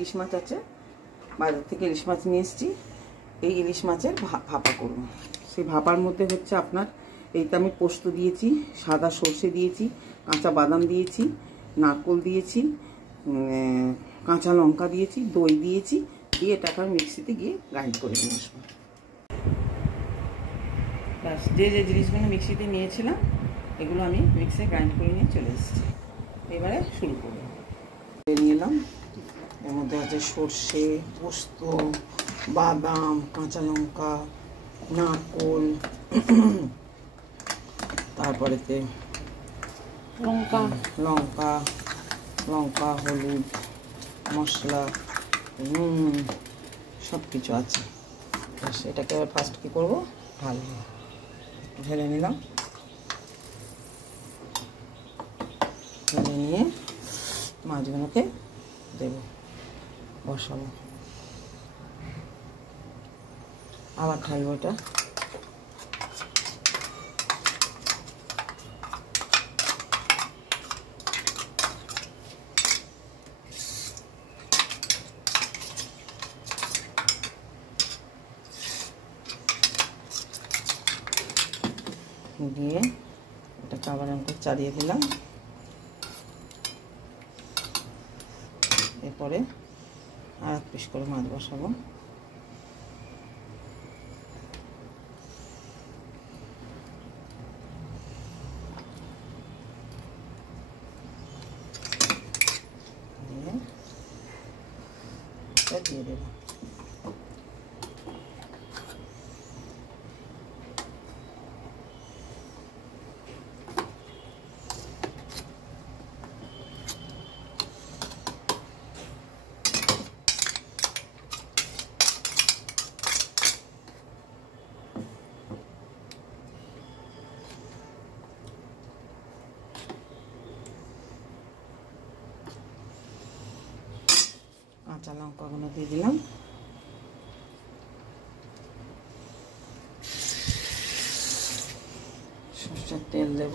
ইলিশ মাছ আছে, বাজার থেকে ইলিশ মাছ নিয়ে এসেছি। এই ইলিশ মাছের ভাপা করব। সেই ভাপার মধ্যে হচ্ছে আপনার এইটা আমি পোস্ত দিয়েছি, সাদা সর্ষে দিয়েছি, কাঁচা বাদাম দিয়েছি, নারকেল দিয়েছি, কাঁচা লঙ্কা দিয়েছি, দই দিয়েছি, দিয়ে এটাকে মিক্সিতে গিয়ে গ্রাইন্ড করে নিয়ে আসবো। ব্যাস, যে যে জিনিসগুলো মিক্সিতে নিয়েছিলাম এগুলো আমি মিক্সিতে গ্রাইন্ড করে নিয়ে চলে এসেছি। এবারে শুরু করব। নিয়ে এলাম, এর মধ্যে আছে সর্ষে, পোস্ত, বাদাম, কাঁচা লঙ্কা, নারকেল, তারপরেতে লঙ্কা লঙ্কা লঙ্কা হলুদ, মশলা, নুন, সব কিছু আছে। এটাকে ফার্স্ট কী করবো, ঢালবো। ঢেলে নিলাম, ঢেলে নিয়ে মাছগুলোকে দেব, বসাবো, আবার ঢালবো। এটা দিয়ে এটাকে আবার আমাকে চালিয়ে দিলাম। এরপরে আর এক পিস করে মাছ বসাবো। দিয়ে দেবো। কাঁচা লঙ্কাগুলো দিয়ে দিলাম, সরষের তেল দেব,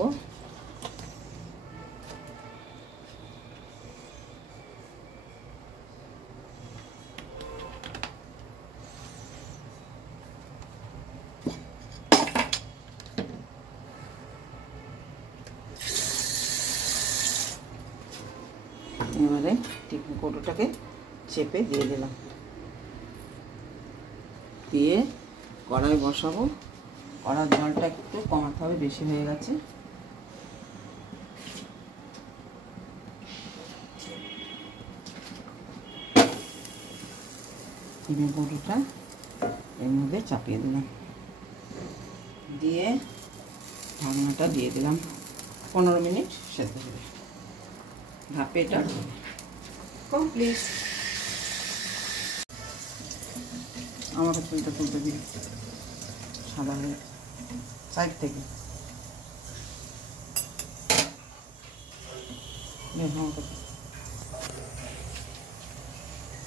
এবারে টিফিন কৌটোটাকে চেপে দিয়ে দিলাম, দিয়ে কড়াই বসাবো। কড়ার জলটা একটু কমাতে হবে, বেশি হয়ে গেছে। টিফিন কৌটোটা এর মধ্যে চাপিয়ে দিলাম, দিয়ে ঢাকনাটা দিয়ে দিলাম। 15 মিনিট সেদ্ধ হবে। ভাপে এটা কমপ্লিট। আমাকে তুলতে দিই সাদা হয়ে সাইড থেকে।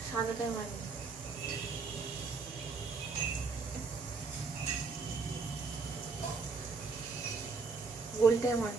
সাদাটাই মানে গোলটাই মানে